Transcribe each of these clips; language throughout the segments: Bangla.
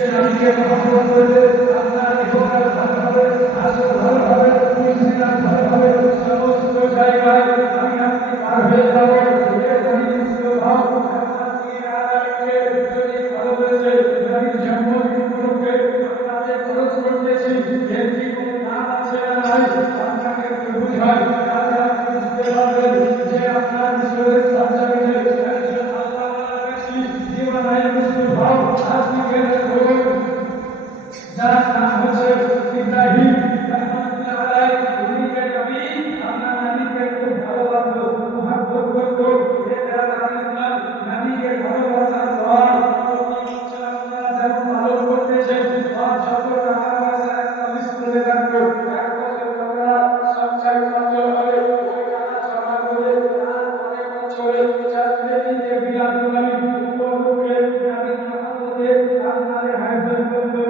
নবীকে মহব্বত করলে আপনার জীবন ভালো হবে, আসল ভালো হবে, ইসলাম ভালো হবে। সমস্ত জায়গায় আমি আপনি পার হয়ে যাব। যদি ভালোবেসে নবীর সম্পদ উপলক্ষে আমরা যে খরচ করতেছি এর কি কোনো দাম আছে না নাই আপনাকে একটু বুঝাই, তাহলে আপনি বুঝতে পারবেন যে আপনার ঈশ্বরের সার্টিফিকেটে একজন আল্লাহওয়ালা ব্যক্তি জীবনায় মুস্তফা আজকে দেখুন যার নাম হচ্ছে ইব্রাহিম রাহমাতুল্লাহ আলাইহি। উনিকে নবী আপনার নবীকে খুব ভালোবাসতো, মুহাব্বত করতো। এটা রাদিয়াল্লাহ নবীকে ভালোবাসার পর আপনারা যেমন পালন করতেছেন আর যত টাকা পয়সা একটা লিস্ট করে রাখতো, এক বছর টাকা সঞ্চয় করতে হবে, ওই টাকা জমা করে তারপরে বছরে চাকরি যে বিলাত নবী উপলক্ষে নবী মোহাম্মদের আপনারে হাইজার করতো,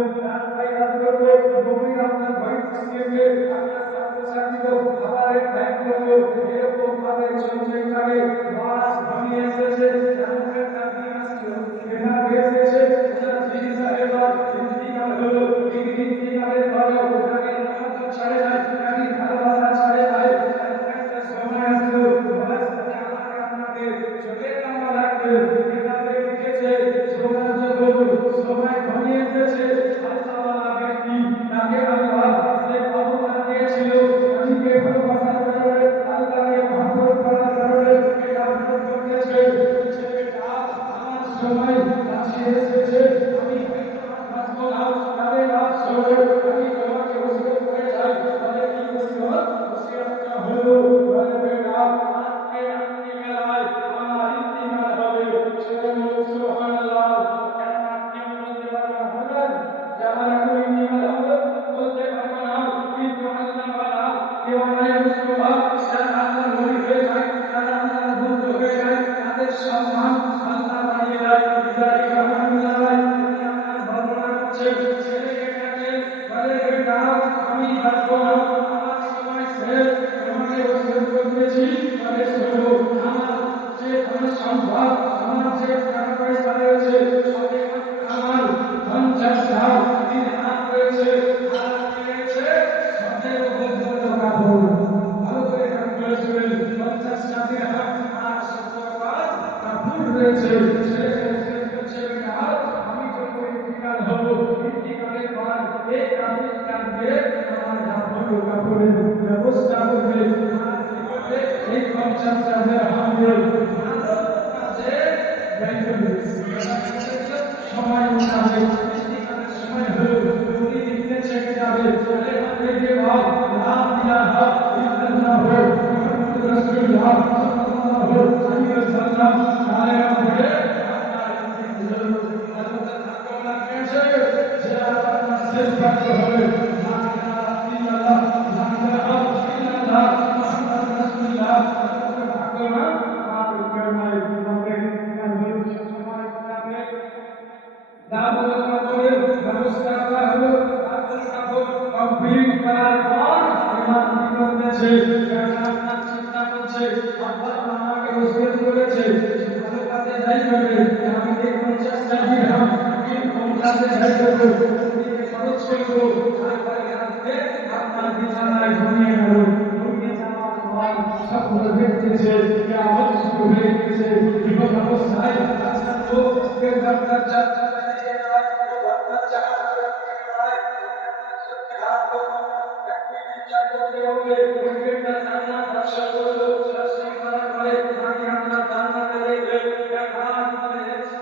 বাইরাত করতো, নবীর আপনার ভাই থেকে আপনার ছাত্রছাত্রী আবার এক করতো। এরকম ভাবে চলতে থাকে। মাস ভাঙিয়ে এসেছে, এমন একটা দিন আসলো এরা বেরিয়েছে যার জিনিসা এবার ইন্তিকাল হলো। এই ইন্তিকালের পরেও তাকে মহব্বত ছাড়ে নাই, তাকে ভালোবাসা ছাড়ে নাই। এমন একটা সময় আসলো আমাকে আপনাকে চলে যাওয়া লাগবে। কিতাবে লিখেছে যোগাযোগ হলো, সময় ঘনিয়ে এসেছে। আল্লাহওয়ালা ব্যক্তি তাকে আল্লাহ যে ক্ষমতা দিয়েছিল নবীকে ভালোবাসার কারণে, আল্লাহকে মহব্বত করার কারণে এটা অর্জন করতেছে। বেটা আমার সময় কাছে এসেছে, আমি হয়তো আর বাঁচবো না, তবে রাত শোনো আমি তোমাকে ওসিয়ত করে যাই। বলে কি ওসিয়ত? ওসিয়তটা হলো বলে বেটা আজকে রাত্রিবেলায় আমার ইন্তিকাল হবে। সবাই বলুন সুবহানাল্লাহ। কেন আপনি বলতে পারবেন না যে আমার এখন ইন্তিকাল হবে? বলতে পারবো না, কিন্তু আল্লাহওয়ালা দেওয়ানায় মুস্তফা যারা আল্লাহর নবী হয়ে যায়, যারা আল্লাহর বন্ধু হয়ে যায়, তাদের সম্মান আল্লাহ বাড়িয়ে দেয়। ইব্রাহিম রাহমাতুল্লাহ উনি আপনার বর্ণনা করছেন, ছেলেকে ডাকলেন, বলে বেটা আমি বাঁচবো না, আমার সময় শেষ, তোমাকে ওসিয়ত করতেছি। বলে শোনো আমার যে ধন সম্পদ, আমার যে টাকা পয়সা রয়েছে সবে আমার 50 দিরহাম রয়েছে, আর কি রয়েছে 17 বছর কাপড়। ভালো করে কান করে শুনেন, 50 দিরহাম আর 17 কাপড় রয়েছে। ছেলেকে ওসিয়ত করছে বেটা আমি যখন ইন্তিকাল হব, ইন্তিকালের পর এই কাপড়টাকে আমার কাপড়ের ব্যবস্থা করবে। আর কি করবে? এই 50 দিরহাম দিয়ে ভালো কাজে ব্যয় করবে। সময় যাবে, ইন্তিকালের সময় হলো, উনি লিখতেছে যাবে কালেমা থেকে ভাব লা ইলাহা ইল্লাল্লাহ মুহাম্মাদুর রাসূলুল্লাহ সাল্লাল্লাহু আলাইহি ওয়াসাল্লাম কালেমা পড়ে আপনার ইন্তিকাল হলো। কতটা ভাগ্যবান পেয়েছে যে আপনার শেষ ভাগ্য হবে লা ইলাহা ইল্লাল্লাহ লা ইলাহা ইল্লাল্লাহ মুহাম্মাদুর রাসূলুল্লাহ। কতটা ভাগ্যবান আর কেউ নাই। আমাদের ইন্তিকাল হলো, সময় যাবে, দাবুল কাপড়ের ব্যবস্থা করা হলো। দাবুল কাপড় কমপ্লিট করার পর ইমাম কি করতেছে? আপনার চিন্তা করছে আব্বা আমাকে ওসিয়ত করেছে ভালো কাজে যাই করবে, আমি এই 50টা দিরহাম আমি কোন কাজে যাই করবো, ওদিকে খরচ করবো। তারপরে রাত্রে আপনার বিছানায় ঘুমিয়ে গেল। ঘুমিয়ে যাওয়ার পর স্বপ্ন দেখতেছে কিয়ামত শুরু হয়ে গেছে। বিপদ অবস্থায় আচ্ছা তো কেউ আপনার যাত্রা নিয়ে যায়, কেউ আপনার জাহান্নামে নিয়ে যায়, হাত বিচার করতে হবে। ওই ব্যক্তিটা জান্নাত দর্শন করলো, দর্শন করার পরে আমি আপনার জান্নাতে দেখলেন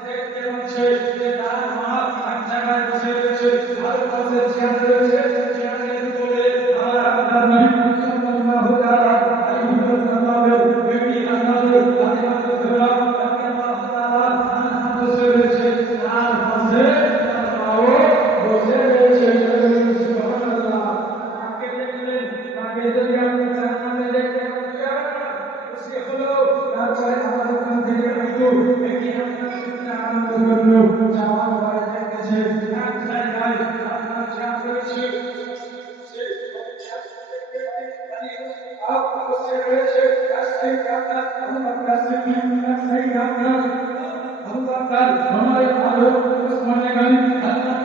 দেখতে পাচ্ছে যে তার মা এক জায়গায় বসে রয়েছে, আর পাশে চেয়ার রয়েছে, চেয়ারের উপরে আমার আপনার নবী সাল্লাল্লাহু আলাইহি ওয়াসাল্লামের বেটি হযরত ফাতিমা জোহরা রাদিয়াল্লাহু তাআলা আনহা বসে রয়েছে, আর পাশে তার মাও বসে রয়েছে। সুবহানাল্লাহ। তাকে দেখলেন, তাকে যদি আপনি জান্নাতে দেখতে পাচ্ছেন খুশি হলো, তারপরে আবার ওখান থেকে হাঁটলো, দেখি আপনার শুনতে আনন্দ করলো। যাওয়ার পরে দেখতেছে এক জায়গায় আপনার চেয়ার রয়েছে, বসে রয়েছে এক সাইডে আপনার আবু বকর সিদ্দিক, এক সাইডে আপনার আবু বকর, ওমর ফারুক, ওসমান গনি, আল্লাহ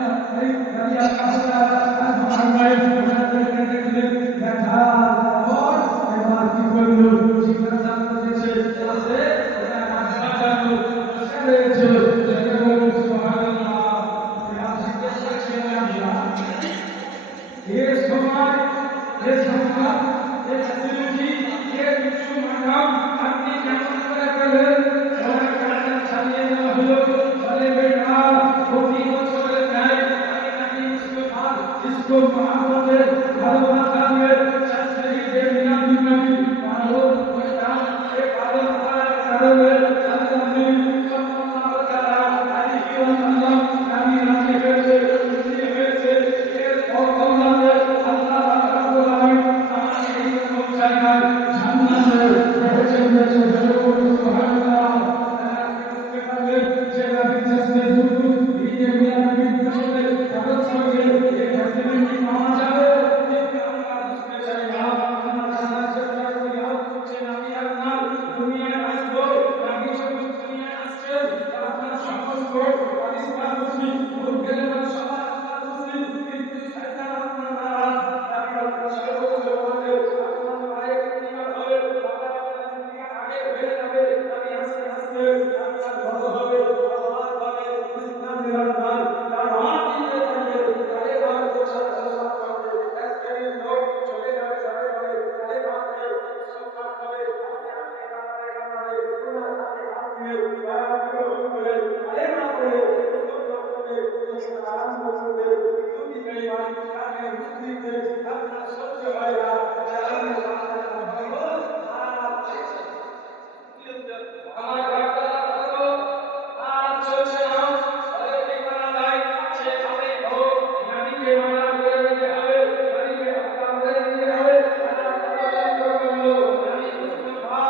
খুব মহাব্বতের ভালোবাসা দিয়ে শহীদের মিলাদ নবী ভালো ওইটান এই ভালো হওয়ার কারণে আল্লাহ নবী সাল্লাল্লাহু তাআলা আলাইহি ওয়াসাল্লাম নবী রাজি হয়েছে খুশি হয়েছে এর বদৌলতে আল্লাহ রাব্বুল আলামিন আমাকে এই রকম জায়গায় জান্নাতে রেখে দিয়েছে সুবহানাল্লাহ। বুঝতে পারবেন যে নবীর জন্মে দুরূদ ঈদে মিলাদ নবীর পিছনে খরচ করলে এই ফ্যাসিলিটি পাওয়া যাবে। কিন্তু আমরা বুঝতে চাই না, আমরা জানার চেষ্টা করি না যে নবী আপনার দুনিয়ায় আসবো, নবী যখন দুনিয়ায় আসছেন আপনার সমস্ত পরিষ্কার মুসলিম মুখের সবার আপনার মুসলিম, কিন্তু শয়তান আপনার নারাজ। নবী আপনার সর্বোচ্চ বলে আপনার মায়ের ইন্তিকাল হবে, বাবার আপনার ইন্তিকাল আগে হয়ে যাবে, নবী হাসতে হাসতে আপনার বড় হবে, আবার হবে ইসলাম নিরন্তর তার রাত দিতে থাকবে, তারে বার প্রচার প্রসার করবে। এক শ্রেণীর লোক চলে যাবে যাবে বলে তারে বাঁধবে সংসার করে আপনি আপনি কামড়ে কামড়ে ওনার হাতে হাত দিয়ে দয়া গ্রহণ করে তারে না করে আরম্ভ করবে। তুমি বেঈমান কাকে মুসলিমদের আপনার সহ্য হয় না, আমার বাবা আর চলছে না, কি করা যায় সেভাবে হোক, নারীকে মানা করে দিতে হবে, নারীকে হত্যা করে দিতে হবে। তারা ষড়যন্ত্র করলো, নারী মুস্তফা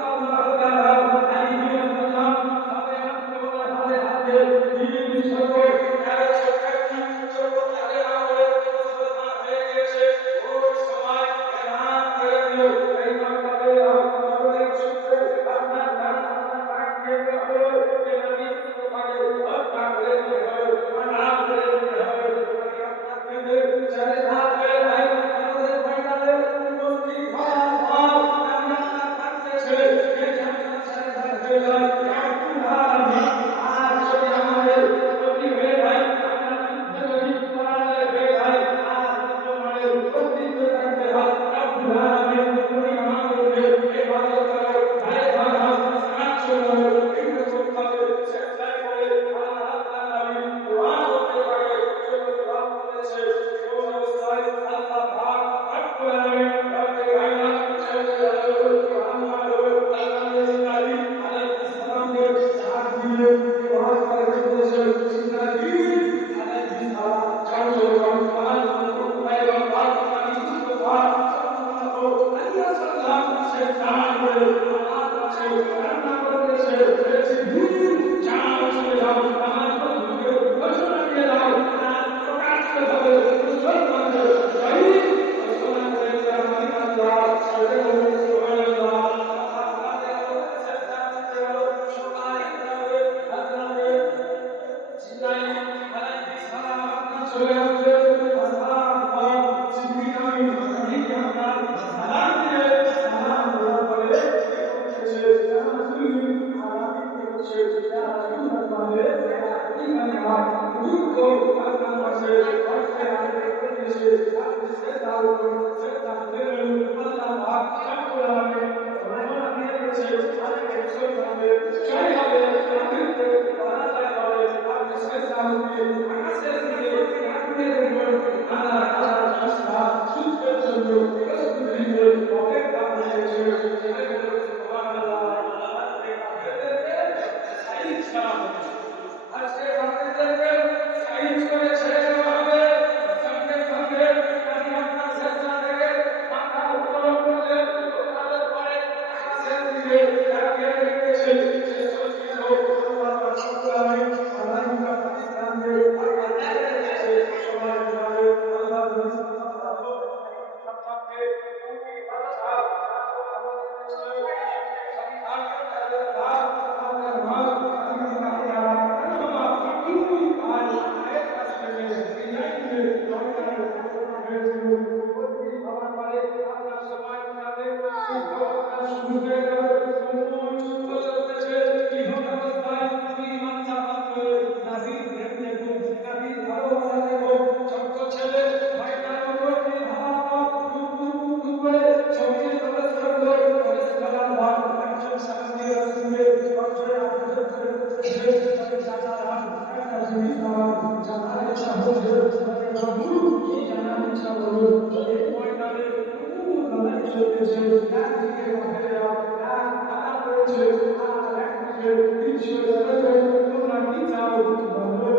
সাল্লাল্লাহু তাআলা আলাইহি ওয়াসাল্লাম সবে মাত্র ওনার হাতে হাতে দিন সরকার 1333 আগে আমলে মুসলমান হয়ে গেছে। ওই সময় এলান করে দিল এই মামলাতে আমাদের সূত্রে আপনার নাম আপনার ডাক দিয়ে দেওয়া হলো যে নবী মুস্তফাকে হত্যা করে দিতে হবে, মানা করে দিতে হবে। আমি আপনার পেটে ছেড়ে হাত হয়ে যায় আমাদের ময়দানে উপস্থিত হওয়ার পর আমি আপনার থাকতেছে এই জান্নাত ছেড়ে হাত হয়ে যায় আর যদি আমাদের ক্ষতি হয়ে যায়, আমরা যুদ্ধ যদি পরাজয় হয়ে যায় আর মুসলমানের কর্তৃত্ব থাকতে হয়, আব্দুল আলামিন উনি আমাদেরকে ইবাদত করো, আরে বাবা সালাত শোনো, এইটা করতে হবে। চেষ্টায় করে আল্লাহ তাআলা দোয়া করতে পারে, যখন দোয়া করেছে কোন অবস্থায় আল্লাহ পাক আব্দুল আলামিন রব্বে কায়নাত মুহাম্মদ আলাইহিস সালামকে ডাক দিয়ে দোয়া করে বলেছে ইব্রাহিম আলাইহিস সালাম জানো আমার পয়গম্বর নবী মুস্তাফা সাল্লাল্লাহু আলাইহি ওয়াসাল্লাম সে দান করে আমার কাছে রান্না করেছে, বলেছে যাও চলে যাও আমার বন্ধুকে ঘোষণা দিয়ে দাও আর প্রকাশ্যভাবে মুসলমানদের শহীদ ঘোষণা করে দেওয়া মানে আল্লাহ সুবহানাল্লাহ। চলে আসবে সালাম দিয়ে সালাম দেওয়ার পরে আজকে বাংলাদেশকে সাইজ করে ছেড়ে দেওয়া হবে, সঙ্গে সঙ্গে আমি আপনার চেষ্টা থেকে মাথা উত্তোলন করলে তাদের পরে আকাশের দিকে তাকিয়ে রেখেছে সে সত্যি হোক আল্লাহ রাব্বুল আলামিন আল্লাহ পাকিস্তানকে আল্লাহ রেখেছে সবাই জানে আল্লাহ সাল্লাল্লাহু আলাইহি ওয়াসাল্লামকে উনি বাদশা আমাদের দেশে সংবিধান কাজের ভাগ আমাদের ভাগ ইচ্ছা বলুন এই ময়দানে লড়াই চলতেছে একদিকে মহিলারা এক তারা করেছে আর একদিকে 300 তোমরা কি চাও বলো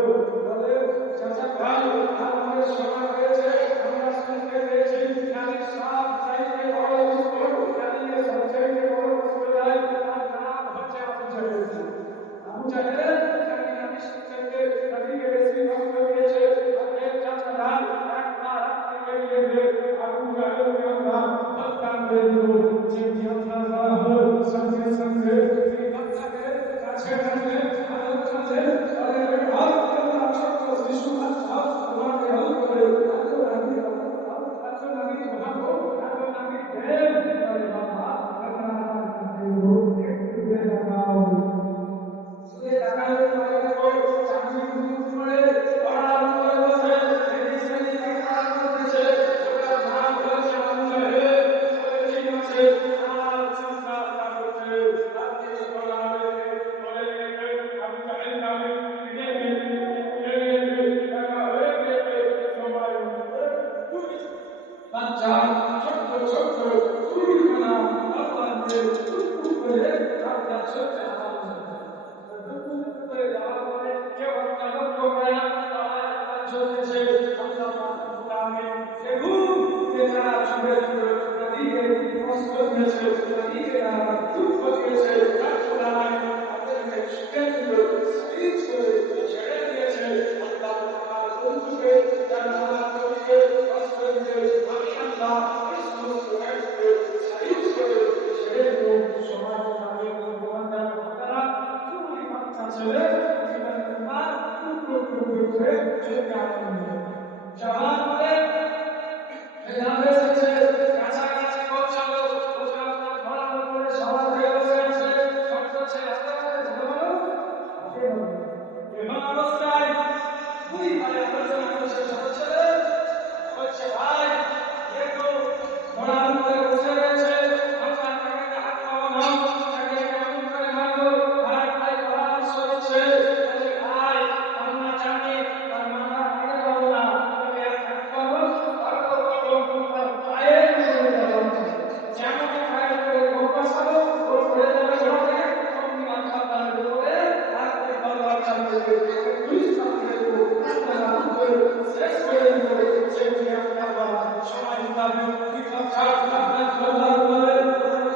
বলে চাচা ভাই আমাদের সময় হয়েছে আমরা শুনতে পেয়েছি নারী সব চাইতে বড় দুঃখ নারীকে সব চাইতে বড় বিশ্ববিদ্যালয় তার নাম হচ্ছে আবু জাহেল। আবু জাহেল নারী নারী সব চাইতে নারীকে বেশি কষ্ট দিয়েছে আমাদের চাচা ভাই একটা রাত্রি বেরিয়ে আবু জাহেলকে আমরা হত্যা করে দেব যে হত্যা করা হলো সঙ্গে সঙ্গে এই বাচ্চাকে কাছে টানলে আলো কাছে তাহলে হাত তোমরা ছোট্ট শিশু বাচ্চা তোমাকে হাল করে এত নারী ভাবো এত নারী দেব আরে বাবা একটু লাগাও শুয়ে লাগালে পারে চাকরি করে পড়ার করে বসে এই সেই টাকা করতেছে ওটা নাম হচ্ছে আবু জাহেল ঠিক আছে আর চিন্তা করতে আপনি পড়াবে বলে আবু জাহেল নামে বাচ্চা ছোট্ট ছোট্ট চুরিখানা আল্লাহ দিয়ে টুকটুক করে রাস্তা চলতে করে যাওয়ার পরে কেউ একটা লক্ষ্য করে না চলতেছে আমি দেখুন যে তারা ছুটে ছুটে নদীকে কষ্ট দিয়েছে নদীকে তারা দুঃখ দিয়েছে তারা আমাদেরকে ছুটে ছুটে শহীদ করে ছেড়ে দিয়েছে আল্লাহ আমার বন্ধুকে যারা আমার নদীকে কষ্ট দিয়েছে আমি আল্লাহ এই সমস্ত ব্যক্তিকে শহীদ করে ছেড়ে দেব সমাজ আমি ভগবানের ভক্তরা চুরি বাচ্চা ছেলে জীবনের মা টুকরো টুকরো করে চলে আসেন যাওয়ার পরে এভাবে এসেছে কাছাকাছি পৌঁছালো আপনার ঘোড়ার উপরে সবার হয়ে বসে আছে ছোট্ট ছেলে এমন অবস্থায় দুই ভাই আলোচনা করছে ছোট ছেলে বলছে ভাই দেখো ঘোড়ার উপরে বসে রয়েছে আমরা তাকে হাত পাবো তাকে কেমন করে মারবো ভাই ভাই পরামর্শ দিচ্ছে বলে ভাই আমরা জানি তার মাথা ভেঙে যাবো না তবে এক কাজ করবো তার পায়ে মেরে দেবো যেমন পায়ের উপরে গোল বসাবো ও পড়ে যাবে ঘোড়া থেকে অমনি মাথা তার উপরে আর ওই তলোয়ার চালিয়ে দেবে পুলিশ চালিয়ে দেবো শেষ করে দেবো সেগুলি আপনার বাবা সময় মোতাবেক বিপদ ছাড় আপনার তলোয়ার বলে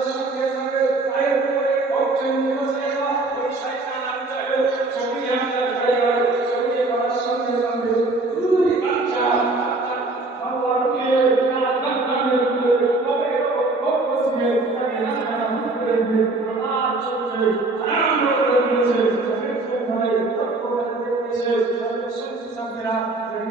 সঙ্গে সঙ্গে পায়ের উপরে পৌঁছে নিয়ে বসে যাওয়া ওই শয়তান আবু জাহেল ছবি হাতে ধরে গেল ছবি করার সঙ্গে সঙ্গে দুই বাচ্চা আল্লাহকে তার বাচ্চাদের উপরে কবে বসিয়ে তাকে রাস্তাটা মুখ করে দিয়ে আর চলছে আরম্ভ করে দিয়েছে ধরে দেখতেছে সত্যি সাথীরা আমাদের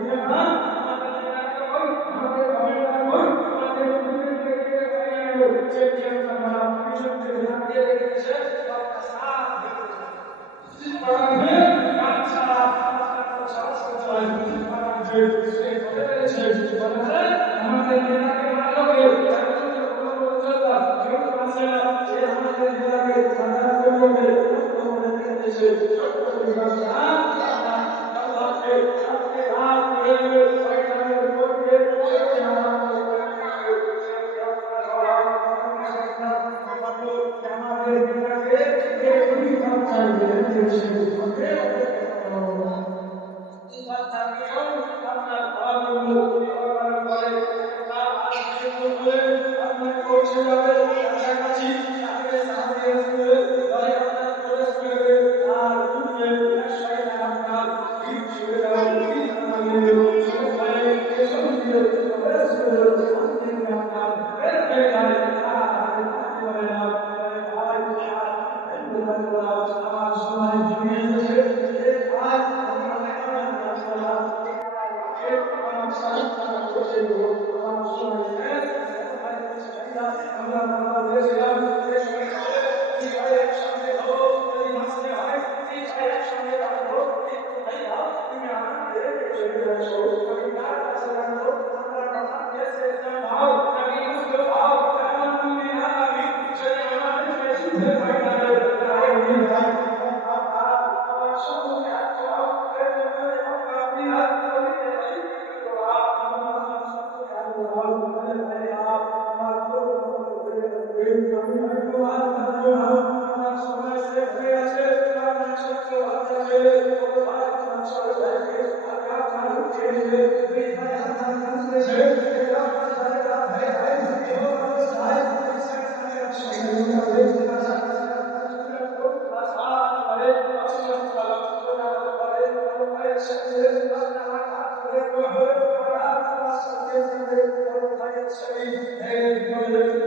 আমি হয়তো আর থাকবো না, আমার সময় শেষ হয়ে গেছে, আপনার সত্য ভালো আছে, ও ভাই আপনার ছোট ভাইকে আগে আপনার উঠিয়ে নিলে, দুই ভাই আপনার কান করেছে, এটা আপনার সাথে রাত হয়ে যায়, এও ভালো চাই, এই সাইড থেকে একসঙ্গে হবে, আশা করি আপনার ছোট একটু আশা করে, আপনার ভালো ছোট করে, বড় ভাইয়ের সাথে আপনার হাত ধরে হবে, আর আপনার সাথে সাথে বড় ভাইয়ের সাথে, এই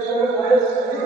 ছোট ভাইয়ের সাথে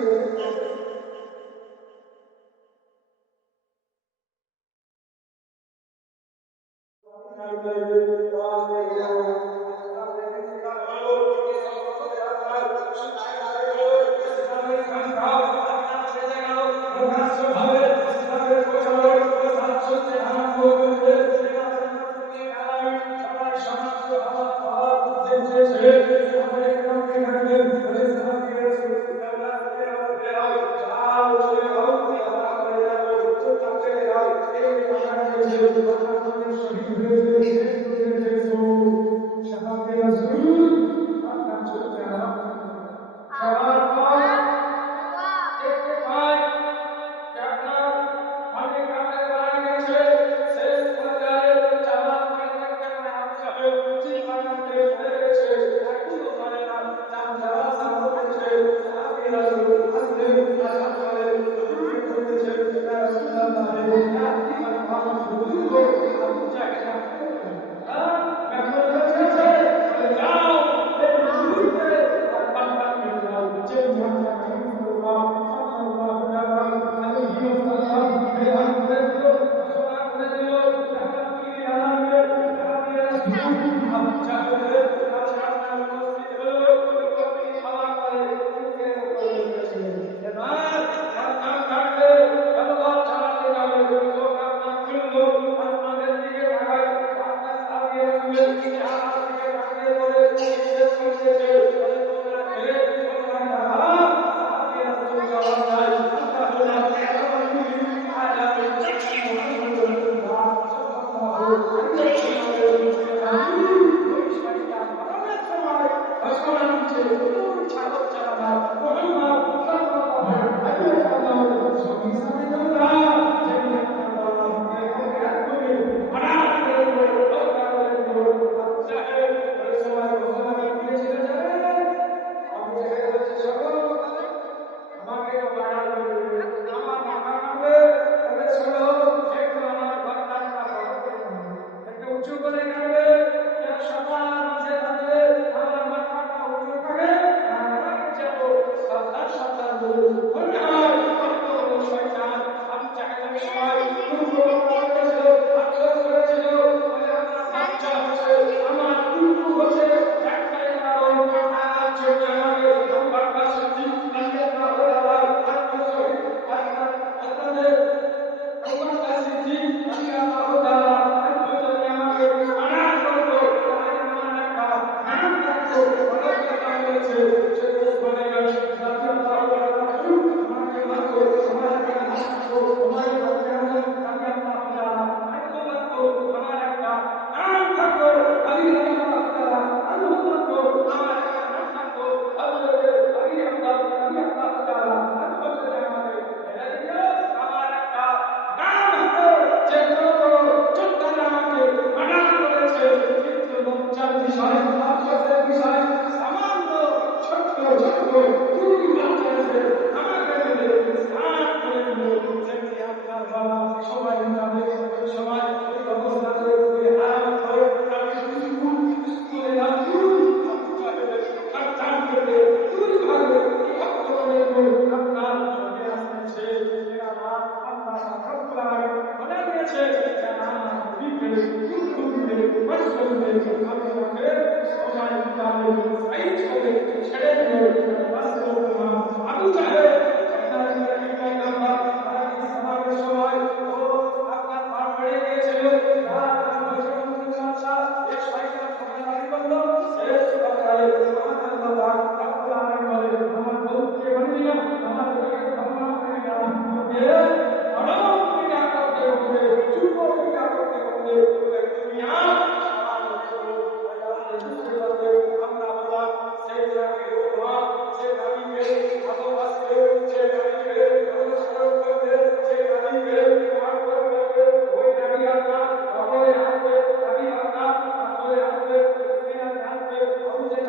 থাকবে, এখানে থাকবে, আমাদের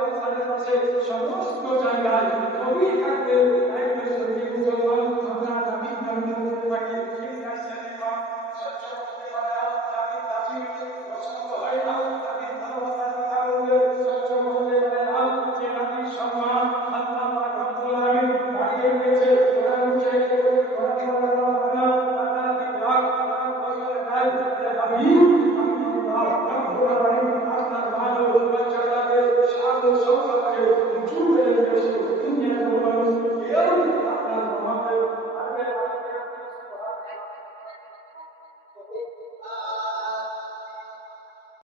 কাছে সমস্ত জায়গায় সবই থাকবে।